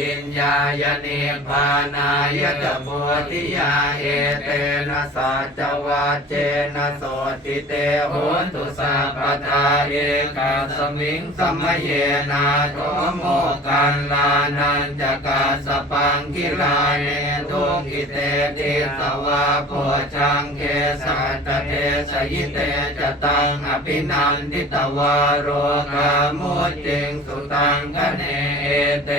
ปิญญายเนพานายจะโพธิยาเอเตนะสัจวาเจนะโสติเตโหนตุสัพพทาเอกาสมิงสมเยนาโทโมกันลานันจกาสปังกิลาเนทุกิเตติสวาโพชังเคสัตเทสยิเตจตังอภินันทิตวารโรกามุจิงสุตังคเนเอเต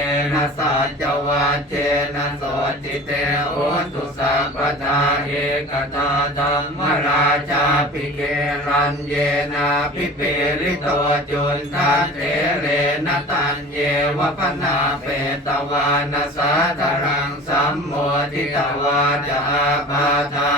สัจวาเจนะโสติเตโอตุสัพพทาเอกตาธัมมราชาปิเกรันเยนาปิเปริโตจุนทาเทเรนตันเยวะปนาเปตวานาสาตรังสัมโมทิตวาจาปาทาตัมหาวุธา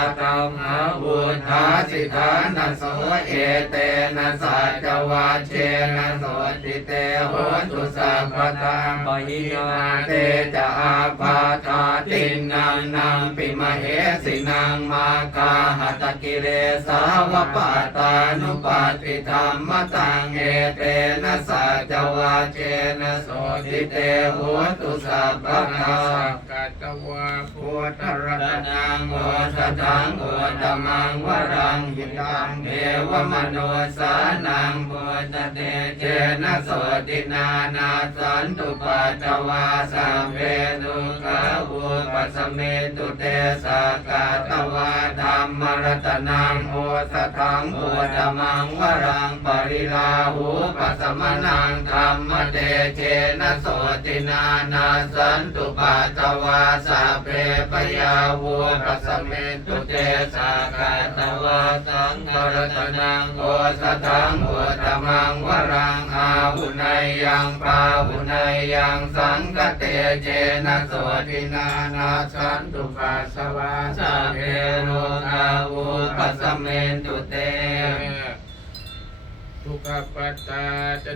สิทานาโสเอเตนะสัจวาเจนะโสติเตโหตุสัพพตังปหินาเตจะอาปาทาตินังนังปิมเหสินังมาคาหัตกิเลสาวปาตานุปัตติธรรมตังเอเตนะสัจวาเจนะโสติเตโหตุสัพพตังกัตวาพุ ตรัตนังโอสถังโอตมังวรังยิตังเทวมโนสานังโอจเตเจนะโสตินานาสันตุปัตตวาสัมเพตุขาวุปัสสเมตุเตสากาตวาธรรมรัตนังโอ สถังโอตมังวรังปริลาหูปัสมนังธรรมเตเจนะโสตินานาสันตุปัตวาสัพเพปยาวุปัสเมตุเตสากาตวาสังฆรัตนังโอสถังโอตมังวรังอาหุนยยังปาหุนยยังสังกเตเจนะโสตินานาสันตุปัสสวาสัพเพโลกาวุ สสเมนตุเต ทุกขปัตตาจะ